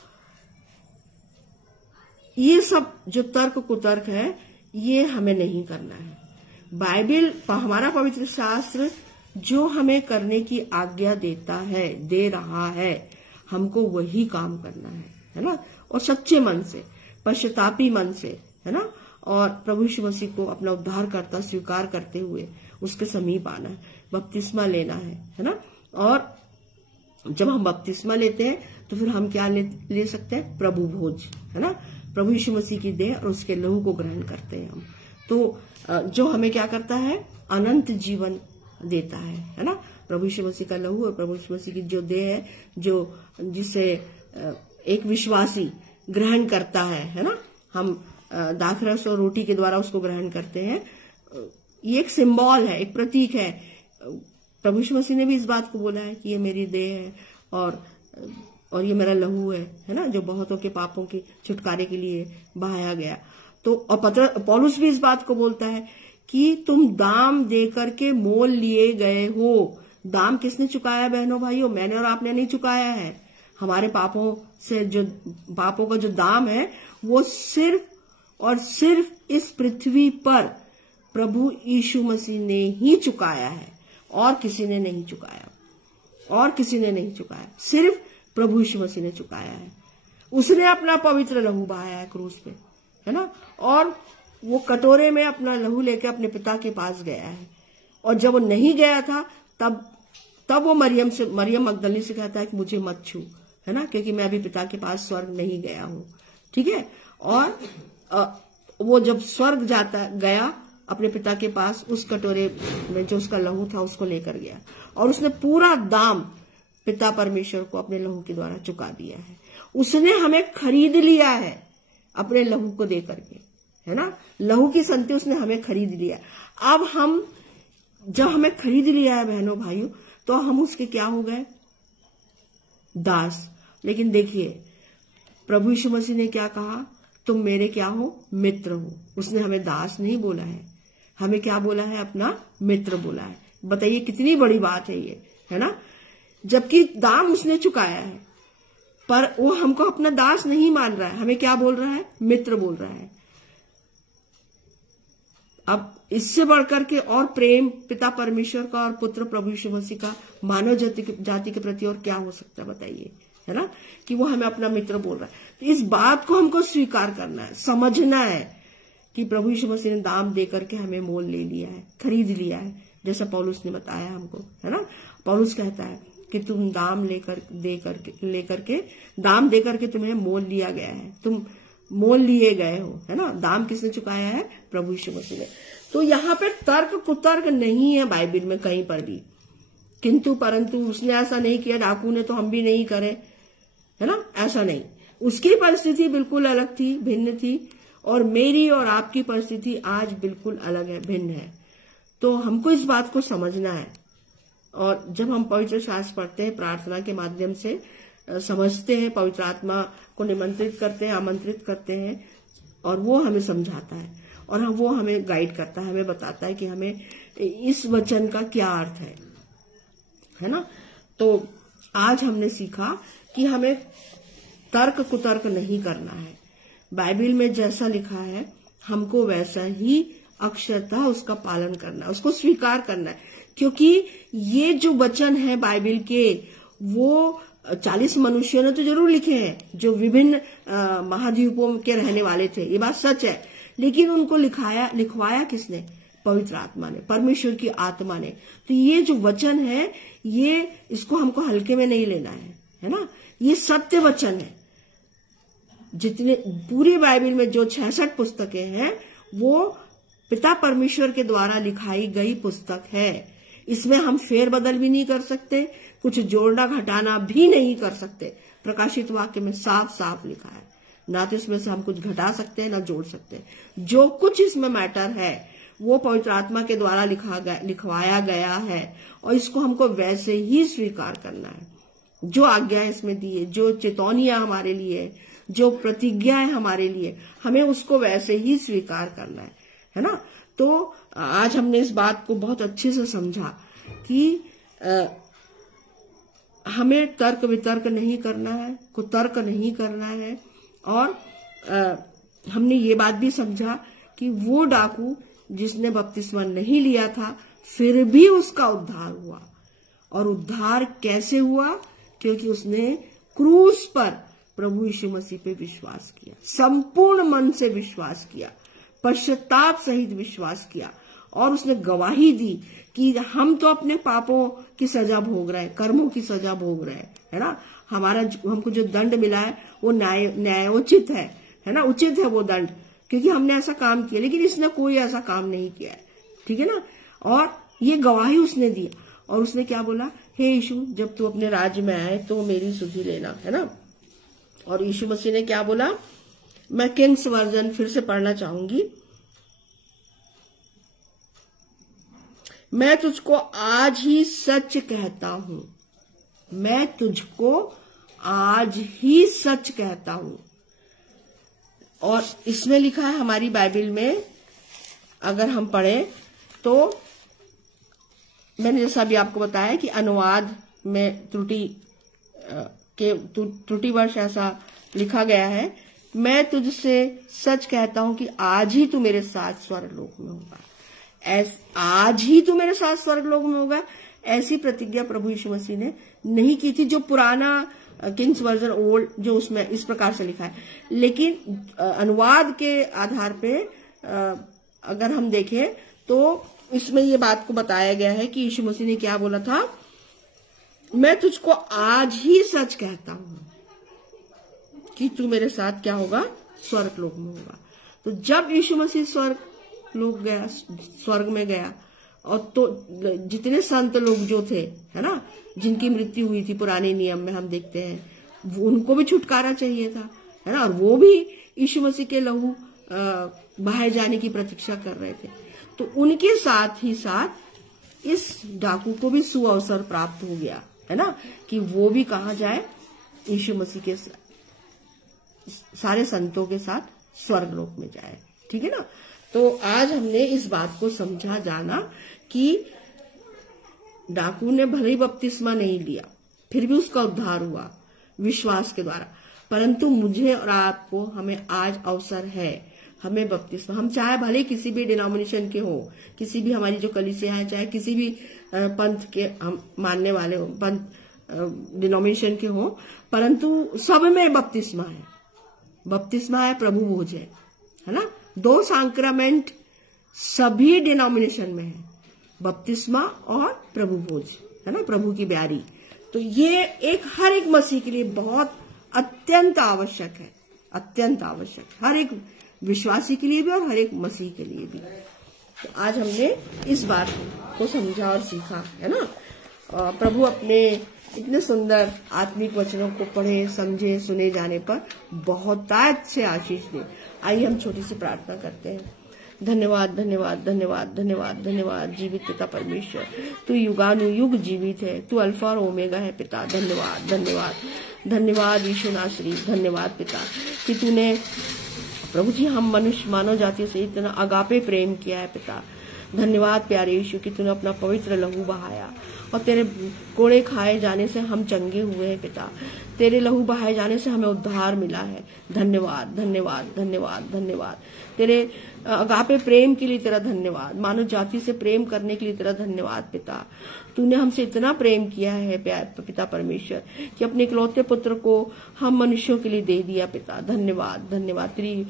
ये सब जो तर्क कुतर्क है ये हमें नहीं करना है। बाइबल, हमारा पवित्र शास्त्र जो हमें करने की आज्ञा देता है, दे रहा है, हमको वही काम करना है ना। और सच्चे मन से, पश्चातापी मन से, है ना, और प्रभु यीशु मसीह को अपना उद्धारकर्ता स्वीकार करते हुए उसके समीप आना है, बपतिस्मा लेना है ना। और जब हम बपतिस्मा लेते हैं तो फिर हम क्या ले सकते हैं? प्रभु भोज, है ना, प्रभु यीशु मसीह की देह और उसके लहू को ग्रहण करते हैं हम। तो जो हमें क्या करता है? अनंत जीवन देता है ना। प्रभु यीशु मसीह का लहू और प्रभु यीशु मसीह की जो देह है, जो जिसे एक विश्वासी ग्रहण करता है ना, हम दाखरस और रोटी के द्वारा उसको ग्रहण करते हैं। ये एक सिंबल है, एक प्रतीक है। प्रभु यीशु मसीह ने भी इस बात को बोला है कि ये मेरी देह है और ये मेरा लहू है ना, जो बहुतों के पापों के छुटकारे के लिए बहाया गया। तो और पौलुस भी इस बात को बोलता है कि तुम दाम दे करके मोल लिए गए हो। दाम किसने चुकाया बहनों भाइयों? मैंने और आपने नहीं चुकाया है। हमारे पापों का जो दाम है वो सिर्फ और सिर्फ इस पृथ्वी पर प्रभु यीशु मसीह ने ही चुकाया है, और किसी ने नहीं चुकाया, सिर्फ प्रभु यीशु मसीह ने चुकाया है। उसने अपना पवित्र लहू बहाया है क्रूस पे, है ना, और वो कटोरे में अपना लहू लेके अपने पिता के पास गया है। और जब वो नहीं गया था तब वो मरियम मगदलिनी से कहता है कि मुझे मत छू, है ना, क्योंकि मैं अभी पिता के पास स्वर्ग नहीं गया हूं, ठीक है। और वो जब स्वर्ग गया अपने पिता के पास, उस कटोरे में जो उसका लहू था उसको लेकर गया, और उसने पूरा दाम पिता परमेश्वर को अपने लहू के द्वारा चुका दिया है। उसने हमें खरीद लिया है अपने लहू को दे करके, है ना। लहू की संति उसने हमें खरीद लिया। अब जब हमें खरीद लिया है बहनों भाइयों, तो हम उसके क्या हो गए? दास। लेकिन देखिए प्रभु यीशु मसीह ने क्या कहा? तुम मेरे क्या हो? मित्र हो। उसने हमें दास नहीं बोला है, हमें क्या बोला है? अपना मित्र बोला है। बताइए कितनी बड़ी बात है ये, है ना। जबकि दाम उसने चुकाया है, पर वो हमको अपना दास नहीं मान रहा है, हमें क्या बोल रहा है? मित्र बोल रहा है। अब इससे बढ़कर के और प्रेम पिता परमेश्वर का और पुत्र प्रभु यीशु मसीह का मानव जाति के प्रति और क्या हो सकता है? बताइए, है ना, कि वो हमें अपना मित्र बोल रहा है। तो इस बात को हमको स्वीकार करना है, समझना है कि प्रभु यीशु मसीह ने दाम दे करके हमें मोल ले लिया है, खरीद लिया है, जैसा पौलुस ने बताया हमको, है ना। पौलुस कहता है कि तुम दाम दाम दे करके तुम्हें मोल लिया गया है, तुम मोल लिए गए हो, है ना। दाम किसने चुकाया है? प्रभु यीशु मसीह ने। तो यहाँ पे तर्क कुतर्क नहीं है बाइबल में कहीं पर भी, किंतु परंतु उसने ऐसा नहीं किया, डाकू ने, तो हम भी नहीं करें, है ना, ऐसा नहीं। उसकी परिस्थिति बिल्कुल अलग थी, भिन्न थी, और मेरी और आपकी परिस्थिति आज बिल्कुल अलग है, भिन्न है। तो हमको इस बात को समझना है। और जब हम पवित्र शास्त्र पढ़ते हैं, प्रार्थना के माध्यम से समझते हैं, पवित्र आत्मा को निमंत्रित करते हैं, आमंत्रित करते हैं, और वो हमें समझाता है, और वो हमें गाइड करता है, हमें बताता है कि हमें इस वचन का क्या अर्थ है ना। तो आज हमने सीखा कि हमें तर्क कुतर्क नहीं करना है। बाइबल में जैसा लिखा है हमको वैसा ही अक्षरतः उसका पालन करना है, उसको स्वीकार करना है। क्योंकि ये जो वचन है बाइबल के, वो 40 मनुष्यों ने तो जरूर लिखे हैं जो विभिन्न महाद्वीपों के रहने वाले थे, ये बात सच है। लेकिन उनको लिखवाया किसने? पवित्र आत्मा ने, परमेश्वर की आत्मा ने। तो ये जो वचन है, ये इसको हमको हल्के में नहीं लेना है ना। ये सत्य वचन है। जितने पूरी बाइबल में जो 66 पुस्तकें हैं, वो पिता परमेश्वर के द्वारा लिखाई गई पुस्तक है। इसमें हम फेरबदल भी नहीं कर सकते, कुछ जोड़ना घटाना भी नहीं कर सकते। प्रकाशित वाक्य में साफ साफ लिखा है, ना तो इसमें से हम कुछ घटा सकते हैं ना जोड़ सकते हैं। जो कुछ इसमें मैटर है वो पवित्र आत्मा के द्वारा लिखवाया गया है, और इसको हमको वैसे ही स्वीकार करना है। जो आज्ञा इसमें दी है, जो चेतावनियां हमारे लिए, जो प्रतिज्ञाएं हमारे लिए, हमें उसको वैसे ही स्वीकार करना है ना। तो आज हमने इस बात को बहुत अच्छे से समझा कि हमें तर्क वितर्क नहीं करना है, कुतर्क नहीं करना है। और हमने ये बात भी समझा कि वो डाकू जिसने बपतिस्मा नहीं लिया था, फिर भी उसका उद्धार हुआ। और उद्धार कैसे हुआ? क्योंकि उसने क्रूस पर प्रभु यीशु मसीह पे विश्वास किया, संपूर्ण मन से विश्वास किया, पश्चाताप सहित विश्वास किया, और उसने गवाही दी कि हम तो अपने पापों की सजा भोग रहे हैं, कर्मों की सजा भोग रहे हैं, है ना। हमको जो दंड मिला है वो न्यायोचित है ना, उचित है वो दंड, क्योंकि हमने ऐसा काम किया। लेकिन इसने कोई ऐसा काम नहीं किया है, ठीक है ना। और ये गवाही उसने दी, और उसने क्या बोला? हे यीशु, जब तू अपने राज्य में आए तो मेरी सुधि लेना, है ना। और यीशु मसीह ने क्या बोला? मैं किंग्स वर्जन फिर से पढ़ना चाहूंगी। मैं तुझको आज ही सच कहता हूं, मैं तुझको आज ही सच कहता हूं। और इसमें लिखा है हमारी बाइबल में, अगर हम पढ़ें तो मैंने जैसा अभी आपको बताया कि अनुवाद में त्रुटिवश ऐसा लिखा गया है, मैं तुझसे सच कहता हूं कि आज ही तू मेरे साथ स्वर्गलोक में होगा। आज ही तू मेरे साथ स्वर्गलोक में होगा, ऐसी प्रतिज्ञा प्रभु यीशु मसीह ने नहीं की थी, जो पुराना किंग्स वर्जन ओल्ड जो उसमें इस प्रकार से लिखा है। लेकिन अनुवाद के आधार पे अगर हम देखें तो इसमें ये बात को बताया गया है कि यीशु मसीह ने क्या बोला था? मैं तुझको आज ही सच कहता हूं कि तू मेरे साथ क्या होगा? स्वर्गलोक में होगा। तो जब यीशु मसीह स्वर्ग में गया, और तो जितने संत लोग जो थे, है ना, जिनकी मृत्यु हुई थी पुराने नियम में हम देखते हैं, उनको भी छुटकारा चाहिए था, है ना। और वो भी यीशु मसीह के लहू बहाए जाने की प्रतीक्षा कर रहे थे। तो उनके साथ ही साथ इस डाकू को भी सुअवसर प्राप्त हो गया, है ना, कि वो भी कहा जाए यीशु मसीह के सारे संतों के साथ स्वर्गलोक में जाए, ठीक है ना। तो आज हमने इस बात को समझा, जाना कि डाकू ने भले ही बपतिस्मा नहीं लिया, फिर भी उसका उद्धार हुआ विश्वास के द्वारा। परंतु मुझे और आपको, हमें आज अवसर है, हमें बपतिस्मा, हम चाहे भले किसी भी डिनोमिनेशन के हो, किसी भी हमारी जो कलीसिया है, चाहे किसी भी पंथ के हम मानने वाले हो, पंथ डिनोमिनेशन के हो, परंतु सब में बपतिस्मा है। बपतिस्मा है, प्रभु भोज है ना। 2 सैक्रामेंट सभी डिनोमिनेशन में है, बपतिस्मा और प्रभु भोज, है ना, प्रभु की ब्यारी। तो ये हर एक मसीह के लिए बहुत अत्यंत आवश्यक है, अत्यंत आवश्यक, हर एक विश्वासी के लिए भी और हर एक मसीह के लिए भी। तो आज हमने इस बात को समझा और सीखा, है ना। प्रभु अपने इतने सुंदर आत्मिक वचनों को पढ़े, समझे, सुने जाने पर बहुत अच्छे आशीष दे। आइए हम छोटी सी प्रार्थना करते हैं। धन्यवाद, धन्यवाद, धन्यवाद, धन्यवाद, धन्यवाद जीवित पिता परमेश्वर, तू युगानुयुग जीवित है, तू अल्फा और ओमेगा है पिता। धन्यवाद, धन्यवाद, धन्यवाद यीशु नासरी, धन्यवाद पिता कि तूने प्रभु जी हम मनुष्य मानव जाति से इतना अगापे प्रेम किया है पिता। धन्यवाद प्यारे यीशु कि तूने अपना पवित्र लहू बहाया और तेरे कोड़े खाए जाने से हम चंगे हुए हैं पिता। तेरे लहू बहाए जाने से हमें उद्धार मिला है। धन्यवाद धन्यवाद धन्यवाद धन्यवाद। तेरे अगापे प्रेम के लिए तेरा धन्यवाद। मानव जाति से प्रेम करने के लिए तेरा धन्यवाद पिता। तूने हमसे इतना प्रेम किया है पिता परमेश्वर कि अपने इकलौते पुत्र को हम मनुष्यों के लिए दे दिया पिता। धन्यवाद धन्यवाद। तेरी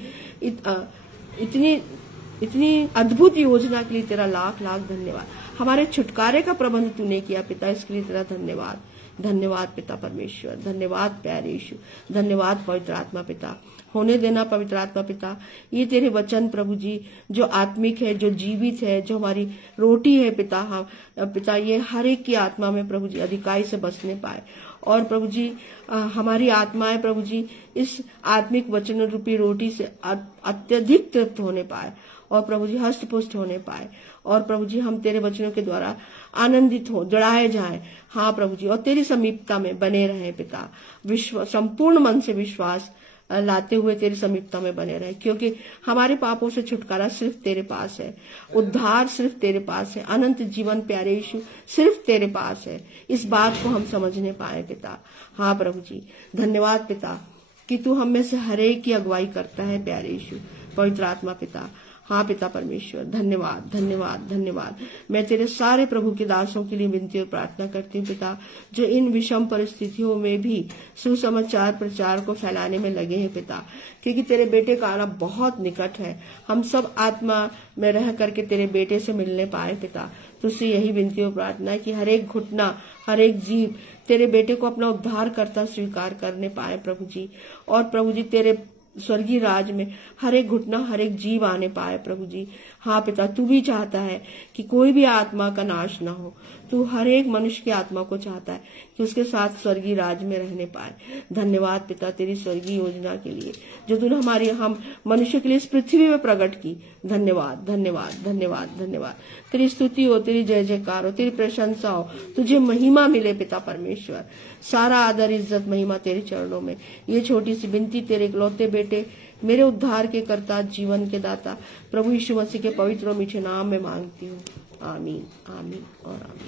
इतनी अद्भुत योजना के लिए तेरा लाख लाख धन्यवाद। हमारे छुटकारे का प्रबंध तूने किया पिता, इसके लिए तेरा धन्यवाद। धन्यवाद पिता परमेश्वर। धन्यवाद प्यारे यीशु। धन्यवाद पवित्र आत्मा पिता। होने देना पवित्र आत्मा पिता। ये तेरे वचन प्रभु जी जो आत्मिक है, जो जीवित है, जो हमारी रोटी है पिता, हाँ पिता, ये हर एक की आत्मा में प्रभु जी अधिकाई से बसने पाए। और प्रभु जी हमारी आत्माएं प्रभु जी इस आत्मिक वचन रूपी रोटी से अत्यधिक तृप्त होने पाए और प्रभु जी हष्टपुष्ट होने पाए। और प्रभु जी हम तेरे वचनों के द्वारा आनंदित हो, जुड़ाए जाएं। हाँ प्रभु जी, और तेरी समीपता में बने रहे पिता। संपूर्ण मन से विश्वास लाते हुए तेरी समीपता में बने रहे, क्योंकि हमारे पापों से छुटकारा सिर्फ तेरे पास है। उद्धार सिर्फ तेरे पास है। अनंत जीवन प्यारे यीशु सिर्फ तेरे पास है। इस बात को हम समझने पाए पिता। हाँ प्रभु जी, धन्यवाद पिता कि तू हम में से हर एक की अगुवाई करता है प्यारे यीशु पवित्र आत्मा पिता। हाँ पिता परमेश्वर, धन्यवाद धन्यवाद धन्यवाद। मैं तेरे सारे प्रभु के दासों के लिए विनती और प्रार्थना करती हूँ पिता, जो इन विषम परिस्थितियों में भी सुसमाचार प्रचार को फैलाने में लगे हैं पिता, क्योंकि तेरे बेटे का आना बहुत निकट है। हम सब आत्मा में रह करके तेरे बेटे से मिलने पाए पिता। तुझसे यही विनती और प्रार्थना है कि हर एक घुटना, हर एक जीव तेरे बेटे को अपना उद्धार करता स्वीकार करने पाए प्रभु जी। और प्रभु जी तेरे स्वर्गीय राज में हर एक घुटना, हर एक जीव आने पाए प्रभु जी। हाँ पिता, तू भी चाहता है कि कोई भी आत्मा का नाश ना हो। तू हर एक मनुष्य की आत्मा को चाहता है कि उसके साथ स्वर्गीय राज में रहने पाए। धन्यवाद पिता तेरी स्वर्गीय योजना के लिए जो तूने हम मनुष्य के लिए इस पृथ्वी में प्रकट की। धन्यवाद धन्यवाद धन्यवाद धन्यवाद। तेरी स्तुति हो, तेरी जय जयकार हो, तेरी प्रशंसा हो, तुझे महिमा मिले पिता परमेश्वर। सारा आदर इज्जत महिमा तेरे चरणों में। ये छोटी सी विनती तेरे इकलौते बेटे, मेरे उद्धार के कर्ता, जीवन के दाता प्रभु यीशु मसीह के पवित्र और मीठे नाम में मांगती हूँ। आमीन आमीन और आमीन।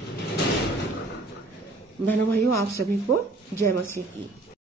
बहनों भाइयों, आप सभी को जय मसीह की।